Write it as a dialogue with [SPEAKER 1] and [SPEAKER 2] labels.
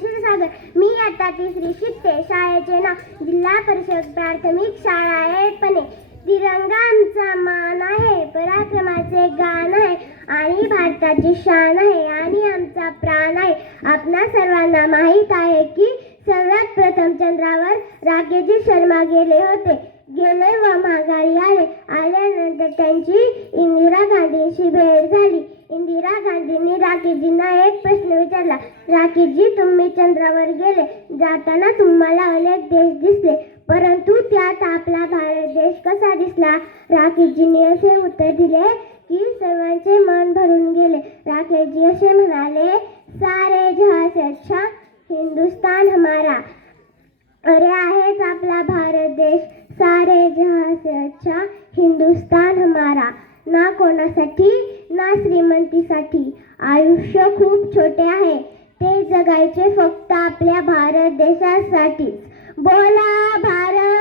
[SPEAKER 1] क्षीरसागर मी आता तिसरी शिकते. शाळेचे नाव जिल्हा परिषद प्राथमिक शाळा आहे तिरंगा आमचा मान आहे. पराक्रमाचे गाण आहे. आणि भारताची शान आहे. आणि आमचा प्राण आहे. आपणा सर्वांना माहीत आहे की सर्वात प्रथम चंद्रावर राकेजी शर्मा गेले होते. गेले व माघारी आले. आल्यानंतर त्यांची इंदिरा गांधींशी भेट झाली. इंदिरा गांधींनी राकेशजींना एक प्रश्न विचारला. राकेशजी तुम्ही चंद्रावर गेले. जाताना तुम्हाला अनेक देश दिसले परंतु त्यात आपला भारत देश कसा दिसला? राकेशजींनी असे उत्तर दिले की सर्वांचे मन भरून गेले. राकेशजी असे म्हणाले सारे जहां से अच्छा हिंदुस्तान हमारा. अरे आहेच आपला भारत देश. सारे जहां से अच्छा हिंदुस्तान हमारा. ना कोणासाठी? ना श्रीमंतीसाठी आयुष्य खूप छोटे आहे. ते जगायचे फक्त आपल्या भारत देशासाठीच. बोला भारत!